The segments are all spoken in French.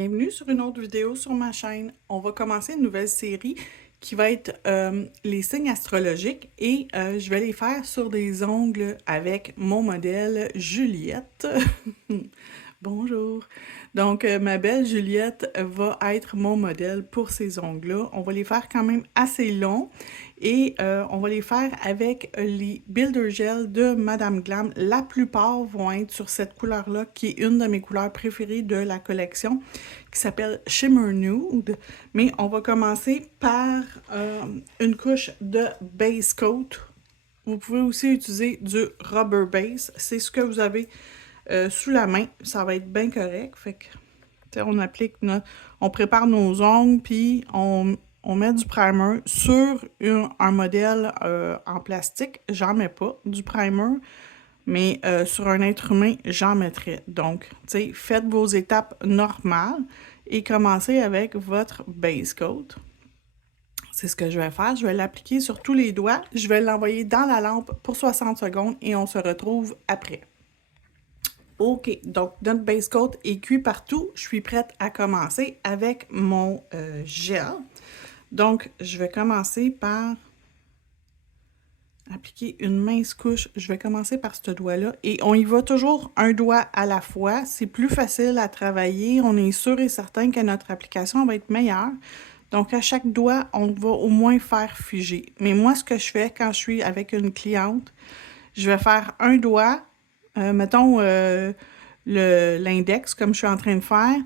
bienvenue sur une autre vidéo sur ma chaîne. On va commencer une nouvelle série qui va être les signes astrologiques et je vais les faire sur des ongles avec mon modèle Juliette. Bonjour. Donc, ma belle Juliette va être mon modèle pour ces ongles-là. On va les faire quand même assez longs et on va les faire avec les Builder Gel de Madame Glam. La plupart vont être sur cette couleur-là, qui est une de mes couleurs préférées de la collection, qui s'appelle Shimmer Nude. Mais on va commencer par une couche de base coat. Vous pouvez aussi utiliser du rubber base. C'est ce que vous avez sous la main. Ça va être bien correct. Fait que, on applique on prépare nos ongles, puis on met du primer sur un modèle en plastique. J'en mets pas du primer, mais sur un être humain, j'en mettrais. Donc, faites vos étapes normales et commencez avec votre base coat. C'est ce que je vais faire. Je vais l'appliquer sur tous les doigts. Je vais l'envoyer dans la lampe pour 60 secondes et on se retrouve après. OK, donc notre base coat est cuit partout. Je suis prête à commencer avec mon gel. Donc, je vais commencer par appliquer une mince couche. Je vais commencer par ce doigt-là. Et on y va toujours un doigt à la fois. C'est plus facile à travailler. On est sûr et certain que notre application va être meilleure. Donc, à chaque doigt, on va au moins faire figer. Mais moi, ce que je fais quand je suis avec une cliente, je vais faire un doigt, mettons l'index, comme je suis en train de faire.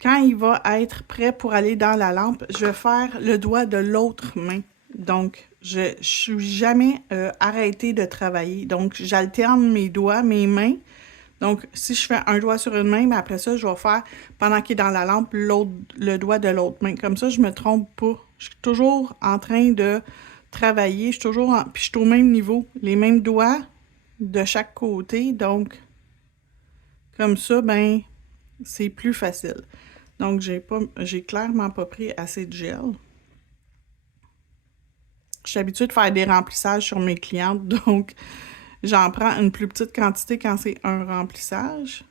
Quand il va être prêt pour aller dans la lampe, je vais faire le doigt de l'autre main. Donc, je ne suis jamais arrêtée de travailler. Donc, j'alterne mes doigts, mes mains. Donc, si je fais un doigt sur une main, mais après ça, je vais faire, pendant qu'il est dans la lampe, le doigt de l'autre main. Comme ça, je me trompe pas. Je suis toujours en train de travailler. Je suis toujours puis je suis au même niveau. Les mêmes doigts de chaque côté. Donc, comme ça, ben, c'est plus facile. Donc, j'ai clairement pas pris assez de gel. Je suis habituée de faire des remplissages sur mes clientes, donc j'en prends une plus petite quantité quand c'est un remplissage.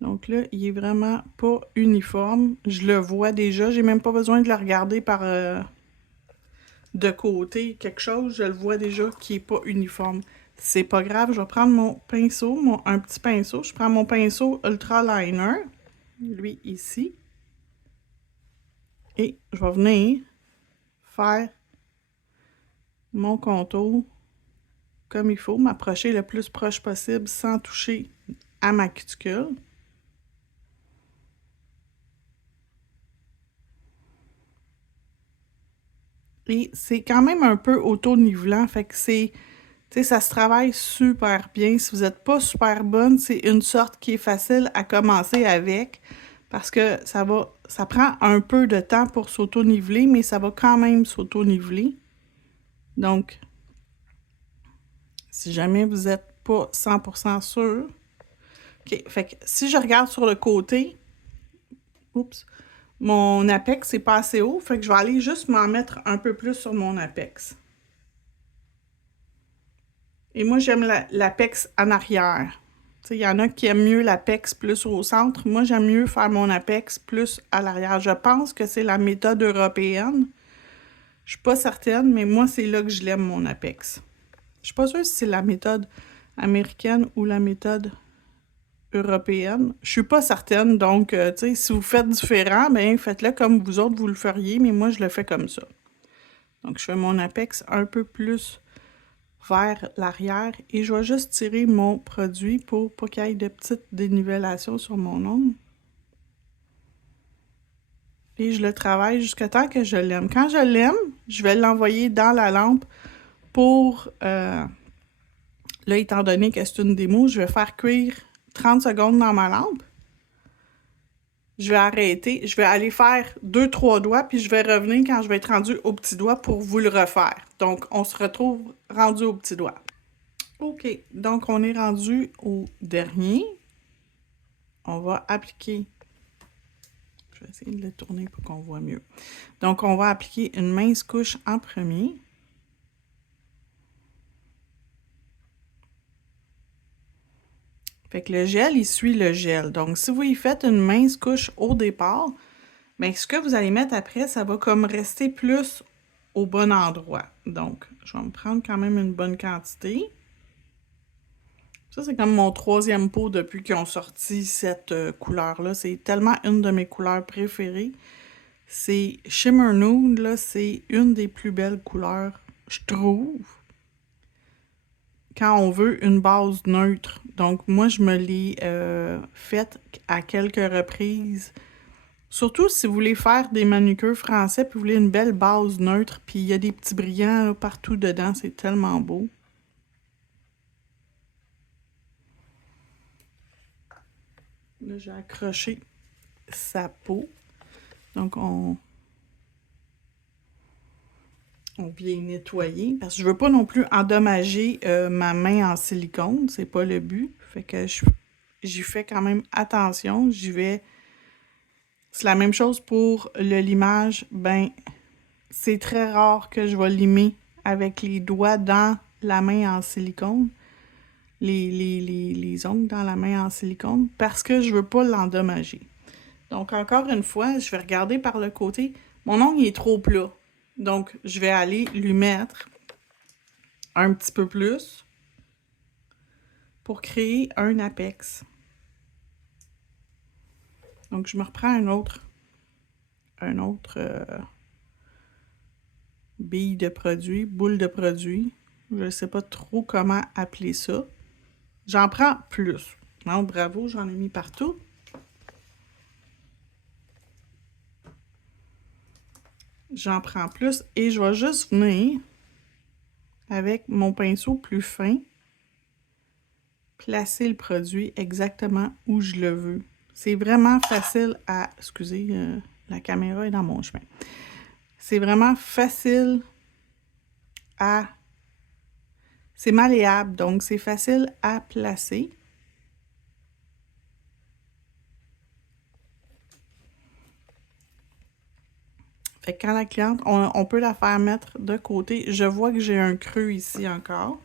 Donc là, il est vraiment pas uniforme. Je le vois déjà. J'ai même pas besoin de le regarder par de côté quelque chose. Je le vois déjà qui est pas uniforme. C'est pas grave. Je vais prendre mon pinceau, un petit pinceau. Je prends mon pinceau Ultra Liner, lui ici. Et je vais venir faire mon contour comme il faut, m'approcher le plus proche possible sans toucher à ma cuticule. Et c'est quand même un peu auto-nivelant, fait que c'est, tu sais, ça se travaille super bien. Si vous n'êtes pas super bonne, c'est une sorte qui est facile à commencer avec, parce que ça prend un peu de temps pour s'auto-niveler, mais ça va quand même s'auto-niveler. Donc, si jamais vous n'êtes pas 100% sûr, OK, fait que si je regarde sur le côté, oups, mon apex n'est pas assez haut, fait que je vais aller juste m'en mettre un peu plus sur mon apex. Et moi, j'aime l'apex en arrière. Il y en a qui aiment mieux l'apex plus au centre. Moi, j'aime mieux faire mon apex plus à l'arrière. Je pense que c'est la méthode européenne. Je suis pas certaine, mais moi, c'est là que je l'aime, mon apex. Je suis pas sûre si c'est la méthode américaine ou la méthode européenne. Je suis pas certaine, donc, tu sais, si vous faites différent, ben faites-le comme vous autres, vous le feriez, mais moi, je le fais comme ça. Donc, je fais mon apex un peu plus vers l'arrière et je vais juste tirer mon produit pour pas qu'il y ait de petites dénivellations sur mon ongle. Et je le travaille jusqu'à temps que je l'aime. Quand je l'aime, je vais l'envoyer dans la lampe pour... là, étant donné que c'est une démo, je vais faire cuire 30 secondes dans ma lampe. Je vais arrêter, je vais aller faire 2-3 doigts, puis je vais revenir quand je vais être rendu au petit doigt pour vous le refaire. Donc, on se retrouve rendu au petit doigt. OK, donc on est rendu au dernier. On va appliquer, je vais essayer de le tourner pour qu'on voit mieux. Donc, on va appliquer une mince couche en premier. Fait que le gel, il suit le gel. Donc, si vous y faites une mince couche au départ, bien, ce que vous allez mettre après, ça va comme rester plus au bon endroit. Donc, je vais me prendre quand même une bonne quantité. Ça, c'est comme mon 3e pot depuis qu'ils ont sorti cette couleur-là. C'est tellement une de mes couleurs préférées. C'est Shimmer Nude, là, c'est une des plus belles couleurs, je trouve, quand on veut une base neutre. Donc, moi, je me l'ai faite à quelques reprises. Surtout si vous voulez faire des manucures français, puis vous voulez une belle base neutre, puis il y a des petits brillants là, partout dedans, c'est tellement beau. Là, j'ai accroché sa peau. Donc, on vient nettoyer. Parce que je veux pas non plus endommager ma main en silicone. C'est pas le but. Fait que j'y fais quand même attention. J'y vais... C'est la même chose pour le limage. Ben, c'est très rare que je vais limer avec les doigts dans la main en silicone. Les ongles dans la main en silicone. Parce que je veux pas l'endommager. Donc, encore une fois, je vais regarder par le côté. Mon ongle est trop plat. Donc, je vais aller lui mettre un petit peu plus pour créer un apex. Donc, je me reprends un autre bille de produit, boule de produit. Je ne sais pas trop comment appeler ça. J'en prends plus. Non, bravo, j'en ai mis partout. J'en prends plus et je vais juste venir avec mon pinceau plus fin placer le produit exactement où je le veux. C'est vraiment facile à... Excusez, la caméra est dans mon chemin. C'est vraiment facile à... C'est malléable, donc c'est facile à placer. Fait que quand la cliente, on peut la faire mettre de côté. Je vois que j'ai un creux ici encore.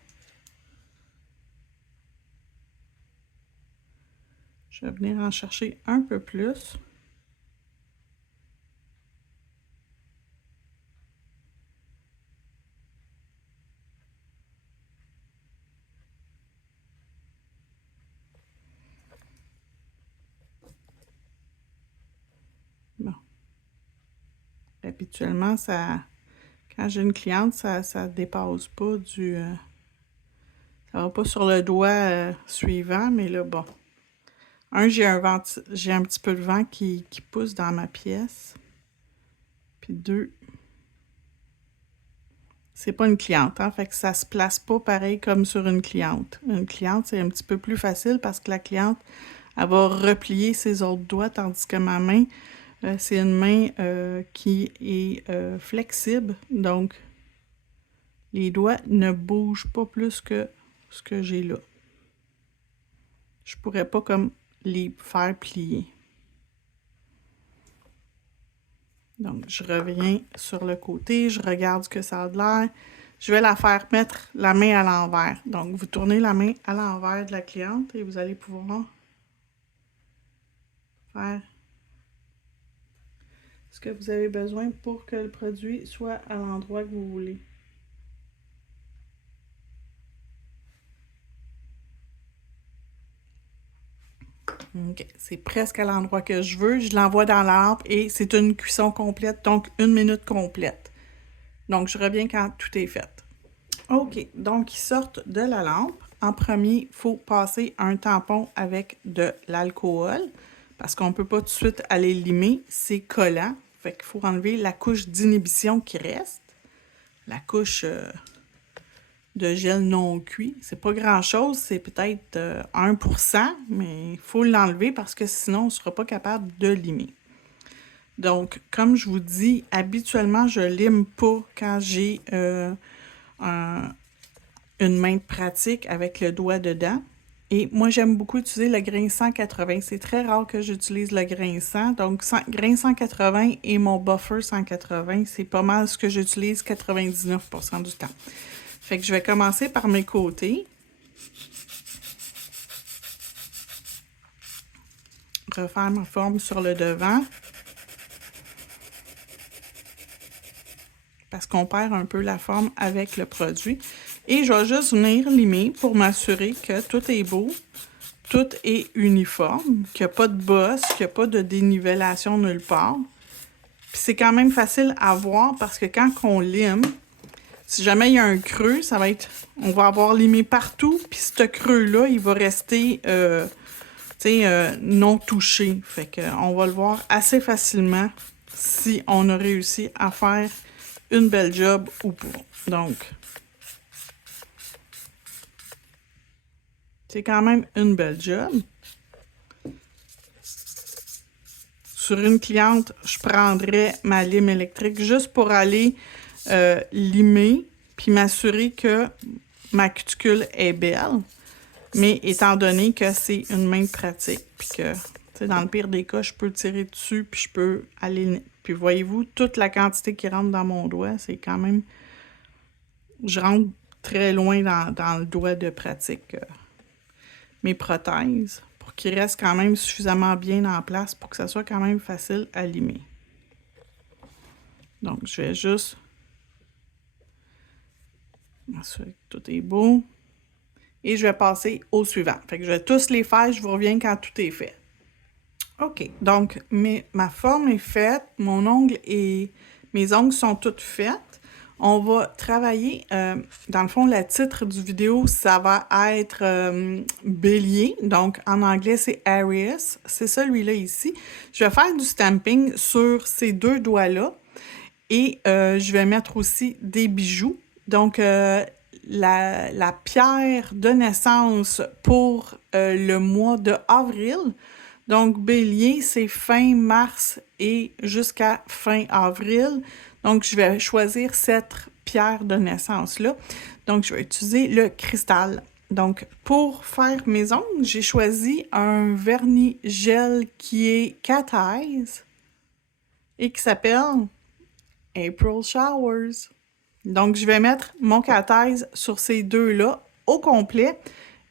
Je vais venir en chercher un peu plus. Bon. Habituellement, quand j'ai une cliente, ça dépasse pas du... ça va pas sur le doigt suivant, mais là, bon. J'ai un petit peu de vent qui pousse dans ma pièce. Puis 2, c'est pas une cliente, hein, fait que ça se place pas pareil comme sur une cliente. Une cliente, c'est un petit peu plus facile parce que la cliente, elle va replier ses autres doigts, tandis que ma main, c'est une main qui est flexible, donc les doigts ne bougent pas plus que ce que j'ai là. Je pourrais pas comme les faire plier. Donc, je reviens sur le côté, je regarde ce que ça a de l'air. Je vais la faire mettre la main à l'envers. Donc, vous tournez la main à l'envers de la cliente et vous allez pouvoir faire ce que vous avez besoin pour que le produit soit à l'endroit que vous voulez. OK, c'est presque à l'endroit que je veux. Je l'envoie dans la lampe et c'est une cuisson complète, donc 1 minute complète. Donc, je reviens quand tout est fait. OK, donc ils sortent de la lampe. En premier, il faut passer un tampon avec de l'alcool parce qu'on ne peut pas tout de suite aller limer. C'est collant. Fait qu'il faut enlever la couche d'inhibition qui reste. La couche de gel non cuit. C'est pas grand-chose, c'est peut-être 1%, mais il faut l'enlever parce que sinon, on ne sera pas capable de limer. Donc, comme je vous dis, habituellement, je lime pas quand j'ai une main pratique avec le doigt dedans. Et moi, j'aime beaucoup utiliser le grain 180. C'est très rare que j'utilise le grain 100. Donc, grain 180 et mon buffer 180, c'est pas mal ce que j'utilise 99% du temps. Fait que je vais commencer par mes côtés. refaire ma forme sur le devant. Parce qu'on perd un peu la forme avec le produit. Et je vais juste venir limer pour m'assurer que tout est beau, tout est uniforme, qu'il n'y a pas de bosse, qu'il n'y a pas de dénivellation nulle part. Puis c'est quand même facile à voir parce que quand on lime, si jamais il y a un creux, ça va être, on va avoir limé partout, puis ce creux-là, il va rester non touché. Fait qu'on va le voir assez facilement si on a réussi à faire une belle job ou pas. Donc, c'est quand même une belle job. Sur une cliente, je prendrais ma lime électrique juste pour aller limer puis m'assurer que ma cuticule est belle. Mais étant donné que c'est une main pratique, puis que dans le pire des cas, je peux tirer dessus puis je peux aller... Puis voyez-vous, toute la quantité qui rentre dans mon doigt, c'est quand même... Je rentre très loin dans le doigt de pratique mes prothèses pour qu'ils restent quand même suffisamment bien en place pour que ça soit quand même facile à limer. Donc, je vais juste m'assurer que tout est beau. Et je vais passer au suivant. Fait que je vais tous les faire, je vous reviens quand tout est fait. OK, donc ma forme est faite, mon ongle et mes ongles sont toutes faites. On va travailler, dans le fond, le titre du vidéo, ça va être Bélier. Donc, en anglais, c'est Aries. C'est celui-là ici. Je vais faire du stamping sur ces deux doigts-là. Et je vais mettre aussi des bijoux. Donc, la pierre de naissance pour le mois de avril. Donc, Bélier, c'est fin mars et jusqu'à fin avril. Donc, je vais choisir cette pierre de naissance-là. Donc, je vais utiliser le cristal. Donc, pour faire mes ongles, j'ai choisi un vernis gel qui est Cat Eyes et qui s'appelle April Showers. Donc, je vais mettre mon Cat Eyes sur ces deux-là au complet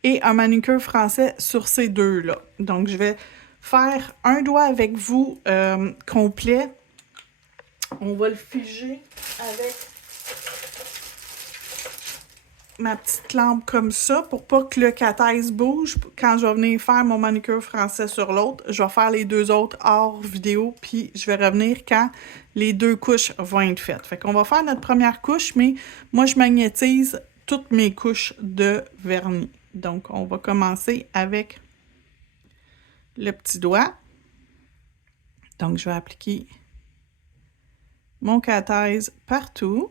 et un manucure français sur ces deux-là. Donc, je vais faire un doigt avec vous complet. On va le figer avec ma petite lampe comme ça pour pas que le Cat Eyes bouge. Quand je vais venir faire mon manucure français sur l'autre, je vais faire les deux autres hors vidéo, puis je vais revenir quand les deux couches vont être faites. Fait qu'on va faire notre première couche, mais moi, je magnétise toutes mes couches de vernis. Donc, on va commencer avec le petit doigt. Donc, je vais appliquer mon Cat Eyes partout.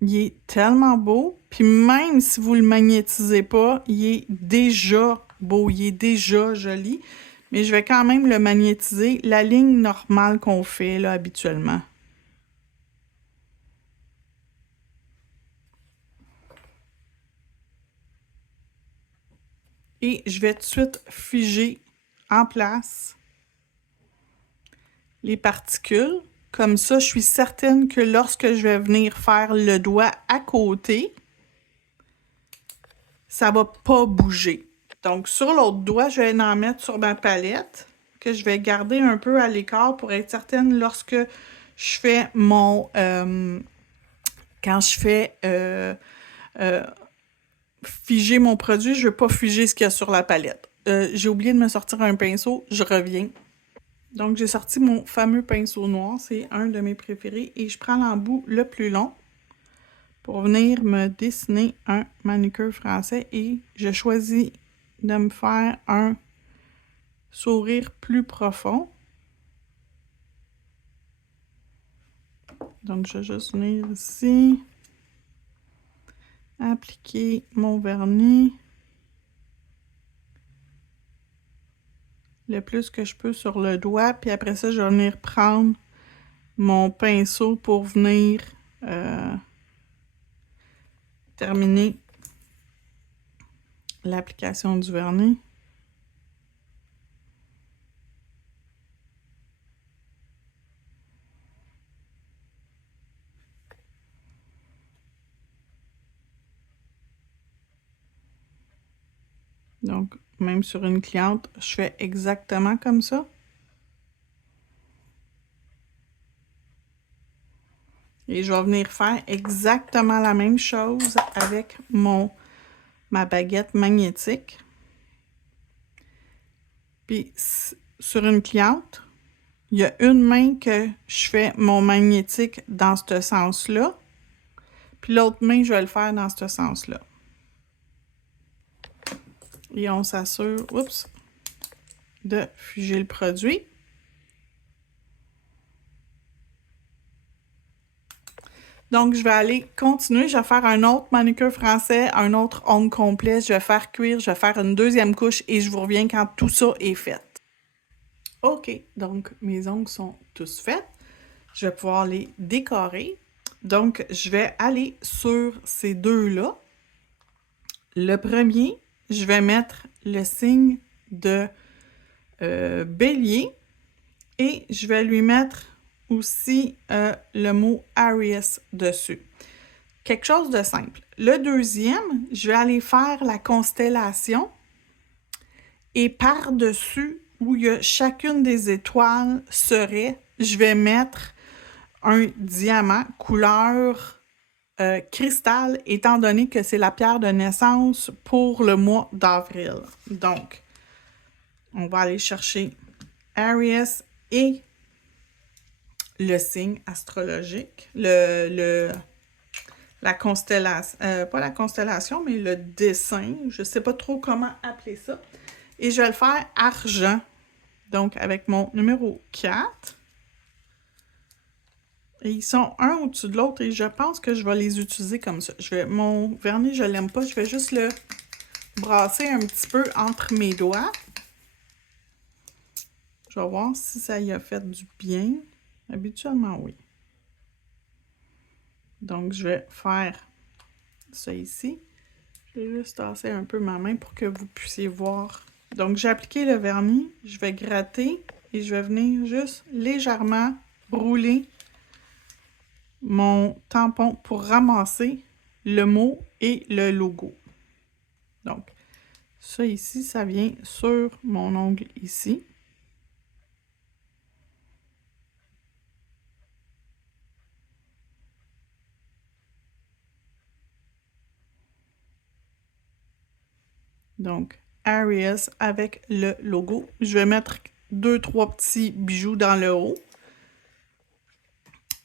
Il est tellement beau. Puis même si vous ne le magnétisez pas, il est déjà beau, il est déjà joli. Mais je vais quand même le magnétiser, la ligne normale qu'on fait là habituellement. Et je vais tout de suite figer en place les particules. Comme ça, je suis certaine que lorsque je vais venir faire le doigt à côté, ça ne va pas bouger. Donc, sur l'autre doigt, je vais en mettre sur ma palette, que je vais garder un peu à l'écart pour être certaine lorsque je fais mon... quand je fais figer mon produit, je ne veux pas figer ce qu'il y a sur la palette. J'ai oublié de me sortir un pinceau, je reviens. Donc, j'ai sorti mon fameux pinceau noir, c'est un de mes préférés, et je prends l'embout le plus long pour venir me dessiner un manucure français et je choisis de me faire un sourire plus profond. Donc, je vais juste venir ici, appliquer mon vernis le plus que je peux sur le doigt, puis après ça, je vais venir prendre mon pinceau pour venir terminer l'application du vernis. Donc, même sur une cliente, je fais exactement comme ça. Et je vais venir faire exactement la même chose avec ma baguette magnétique. Puis, sur une cliente, il y a une main que je fais mon magnétique dans ce sens-là. Puis l'autre main, je vais le faire dans ce sens-là. Et on s'assure, oups, de figer le produit. Donc, je vais aller continuer. Je vais faire un autre manucure français, un autre ongle complet. Je vais faire cuire, je vais faire une deuxième couche et je vous reviens quand tout ça est fait. OK, donc mes ongles sont tous faits. Je vais pouvoir les décorer. Donc, je vais aller sur ces deux-là. Le premier, je vais mettre le signe de bélier et je vais lui mettre aussi le mot Aries dessus. Quelque chose de simple. Le deuxième, je vais aller faire la constellation et par-dessus, où il y a chacune des étoiles serait, je vais mettre un diamant couleur cristal, étant donné que c'est la pierre de naissance pour le mois d'avril. Donc, on va aller chercher Aries et le signe astrologique, la constellation, pas la constellation, mais le dessin, je ne sais pas trop comment appeler ça. Et je vais le faire argent, donc avec mon numéro 4. Et ils sont un au-dessus de l'autre et je pense que je vais les utiliser comme ça. Mon vernis, je ne l'aime pas, je vais juste le brasser un petit peu entre mes doigts. Je vais voir si ça y a fait du bien. Habituellement, oui. Donc, je vais faire ça ici. Je vais juste tasser un peu ma main pour que vous puissiez voir. Donc, j'ai appliqué le vernis. Je vais gratter et je vais venir juste légèrement rouler mon tampon pour ramasser le mot et le logo. Donc, ça ici, ça vient sur mon ongle ici. Donc, Aries avec le logo. Je vais mettre 2-3 petits bijoux dans le haut.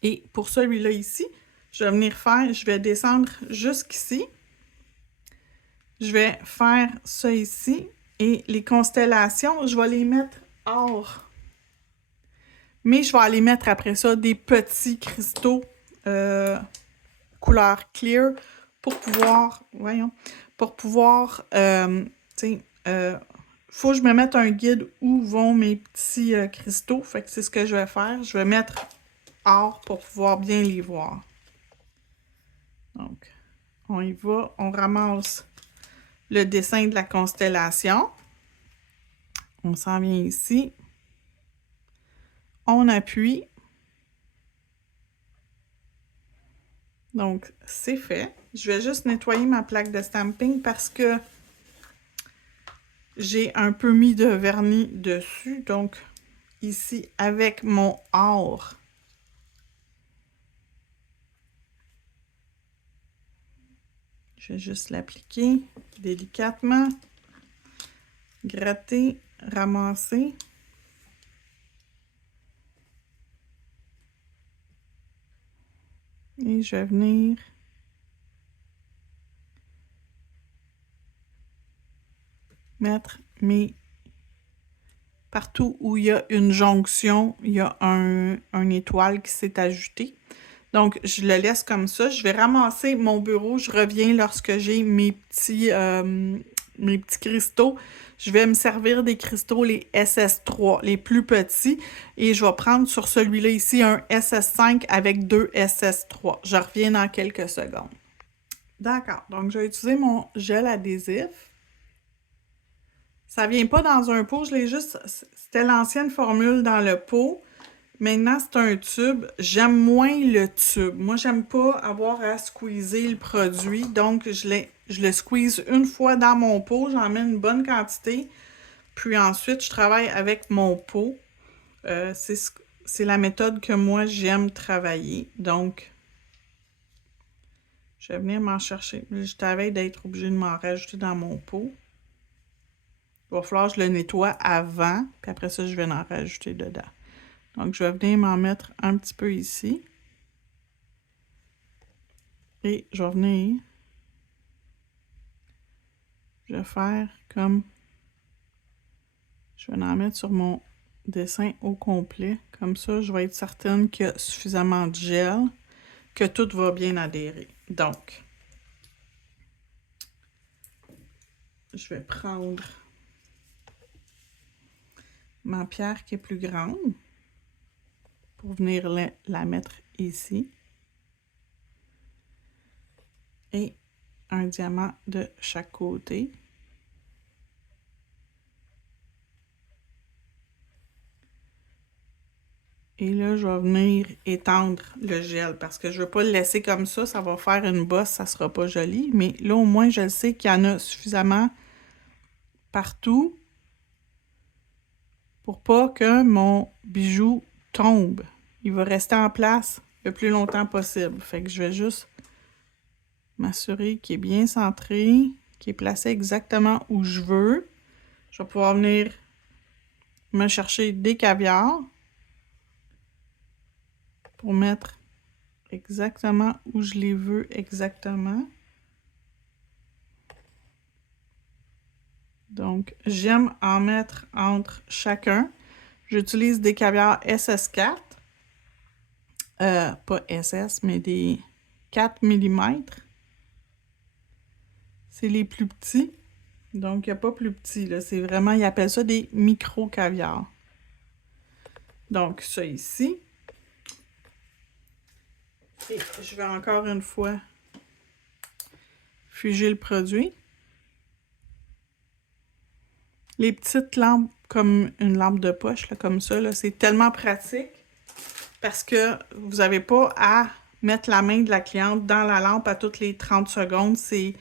Et pour celui-là ici, je vais descendre jusqu'ici. Je vais faire ça ici. Et les constellations, je vais les mettre hors. Mais je vais aller mettre après ça des petits cristaux couleur clear pour pouvoir, faut que je me mette un guide où vont mes petits cristaux. Fait que c'est ce que je vais faire. Je vais mettre or pour pouvoir bien les voir. Donc, on y va. On ramasse le dessin de la constellation. On s'en vient ici. On appuie. Donc, c'est fait. Je vais juste nettoyer ma plaque de stamping parce que j'ai un peu mis de vernis dessus. Donc, ici, avec mon or, je vais juste l'appliquer délicatement, gratter, ramasser. Et je vais venir mettre partout où il y a une jonction, il y a un étoile qui s'est ajouté. Donc, je le laisse comme ça. Je vais ramasser mon bureau. Je reviens lorsque j'ai mes petits cristaux. Je vais me servir des cristaux, les SS3, les plus petits. Et je vais prendre sur celui-là ici un SS5 avec 2 SS3. Je reviens dans quelques secondes. D'accord. Donc, je vais utiliser mon gel adhésif. Ça vient pas dans un pot. C'était l'ancienne formule dans le pot. Maintenant, c'est un tube. J'aime moins le tube. Moi, j'aime pas avoir à squeezer le produit. Donc, je l'ai je le squeeze une fois dans mon pot, j'en mets une bonne quantité, puis ensuite je travaille avec mon pot. C'est la méthode que moi j'aime travailler, donc je vais venir m'en chercher. Je t'avais d'être obligée de m'en rajouter dans mon pot. Il va falloir que je le nettoie avant, puis après ça je vais en rajouter dedans. Donc je vais venir m'en mettre un petit peu ici. Et je vais venir, je vais faire comme, je vais en mettre sur mon dessin au complet. Comme ça, je vais être certaine qu'il y a suffisamment de gel, que tout va bien adhérer. Donc, je vais prendre ma pierre qui est plus grande pour venir la mettre ici. Et un diamant de chaque côté. Et là, je vais venir étendre le gel parce que je ne veux pas le laisser comme ça va faire une bosse, ça ne sera pas joli. Mais là, au moins, je le sais qu'il y en a suffisamment partout pour pas que mon bijou tombe. Il va rester en place le plus longtemps possible. Fait que je vais juste m'assurer qu'il est bien centré, qu'il est placé exactement où je veux. Je vais pouvoir venir me chercher des caviars pour mettre exactement où je les veux exactement. Donc, j'aime en mettre entre chacun. J'utilise des caviars SS4. Pas SS, mais des 4 mm. C'est les plus petits. Donc, il n'y a pas plus petit, là. C'est vraiment, ils appellent ça des micro-caviars. Donc, ça ici. Et je vais encore une fois figer le produit. Les petites lampes, comme une lampe de poche, là, comme ça, c'est tellement pratique parce que vous n'avez pas à mettre la main de la cliente dans la lampe à toutes les 30 secondes. C'est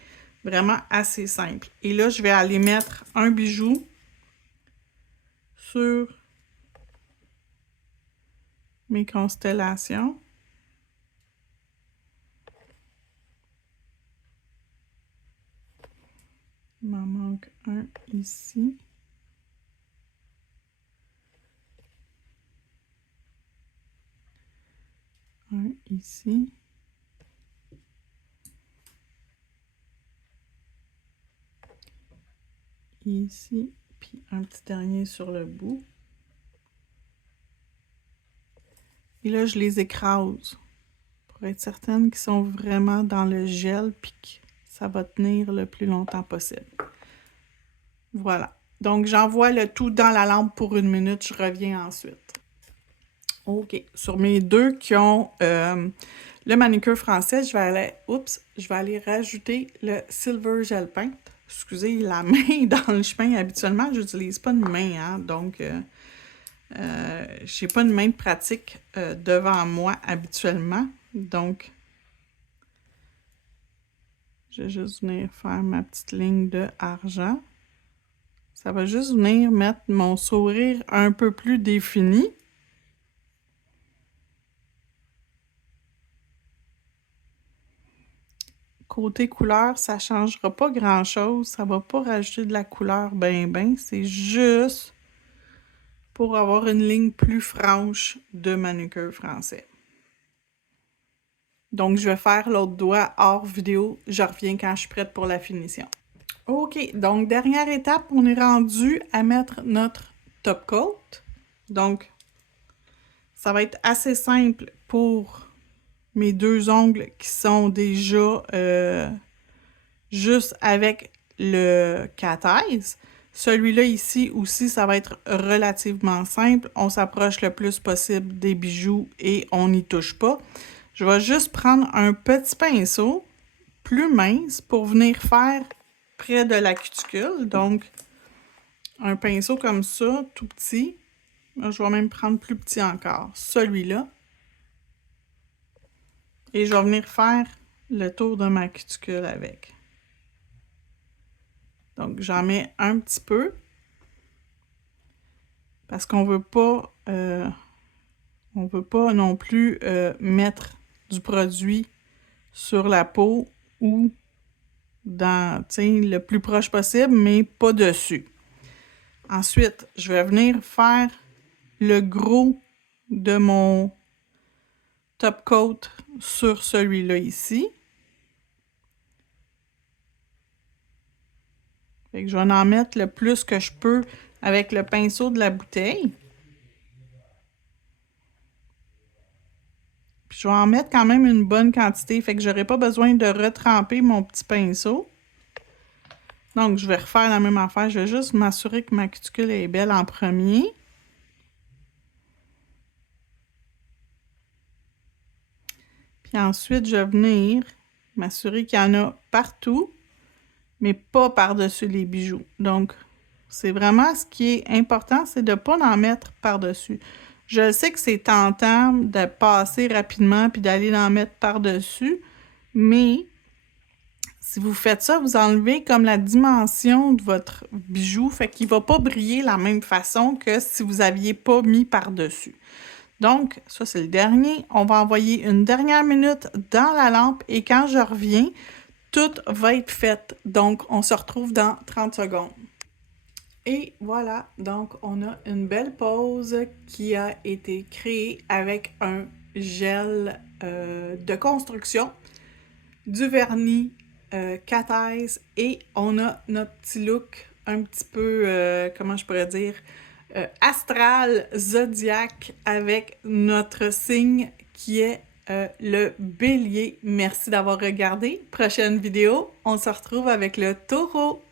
vraiment assez simple. Et là, je vais aller mettre un bijou sur mes constellations. Il m'en manque un ici. Un ici. Ici, puis un petit dernier sur le bout. Et là, je les écrase pour être certaine qu'ils sont vraiment dans le gel puis que ça va tenir le plus longtemps possible. Voilà. Donc, j'envoie le tout dans la lampe pour 1 minute. Je reviens ensuite. OK. Sur mes deux qui ont le manucure français, je vais aller rajouter le Silver Gel Paint. Excusez, la main dans le chemin. Habituellement, je n'utilise pas de main, hein, donc je n'ai pas de main de pratique devant moi habituellement. Donc, je vais juste venir faire ma petite ligne de argent. Ça va juste venir mettre mon sourire un peu plus défini. Côté couleur, ça ne changera pas grand-chose. Ça ne va pas rajouter de la couleur ben. C'est juste pour avoir une ligne plus franche de manucure français. Donc, je vais faire l'autre doigt hors vidéo. Je reviens quand je suis prête pour la finition. OK, donc dernière étape, on est rendu à mettre notre top coat. Donc, ça va être assez simple pour mes deux ongles qui sont déjà juste avec le cathèse. Celui-là ici aussi, ça va être relativement simple. On s'approche le plus possible des bijoux et on n'y touche pas. Je vais juste prendre un petit pinceau plus mince pour venir faire près de la cuticule. Donc, un pinceau comme ça, tout petit. Là, je vais même prendre plus petit encore. Celui-là. Et je vais venir faire le tour de ma cuticule avec. Donc, j'en mets un petit peu. Parce qu'on veut pas non plus mettre du produit sur la peau ou dans, tu sais, le plus proche possible, mais pas dessus. Ensuite, je vais venir faire le gros de mon top coat sur celui-là ici. Fait que je vais en mettre le plus que je peux avec le pinceau de la bouteille. Puis je vais en mettre quand même une bonne quantité, fait que j'aurai pas besoin de retremper mon petit pinceau. Donc, je vais refaire la même affaire. Je vais juste m'assurer que ma cuticule est belle en premier. Puis ensuite, je vais venir m'assurer qu'il y en a partout, mais pas par-dessus les bijoux. Donc, c'est vraiment ce qui est important, c'est de ne pas en mettre par-dessus. Je sais que c'est tentant de passer rapidement puis d'aller en mettre par-dessus, mais si vous faites ça, vous enlevez comme la dimension de votre bijou, fait qu'il ne va pas briller de la même façon que si vous n'aviez pas mis par-dessus. Donc, ça c'est le dernier. On va envoyer une dernière minute dans la lampe et quand je reviens, tout va être fait. Donc, on se retrouve dans 30 secondes. Et voilà, donc on a une belle pose qui a été créée avec un gel de construction, du vernis Cathèse et on a notre petit look un petit peu, comment je pourrais dire, astral, zodiaque avec notre signe qui est le bélier. Merci d'avoir regardé. Prochaine vidéo, on se retrouve avec le taureau.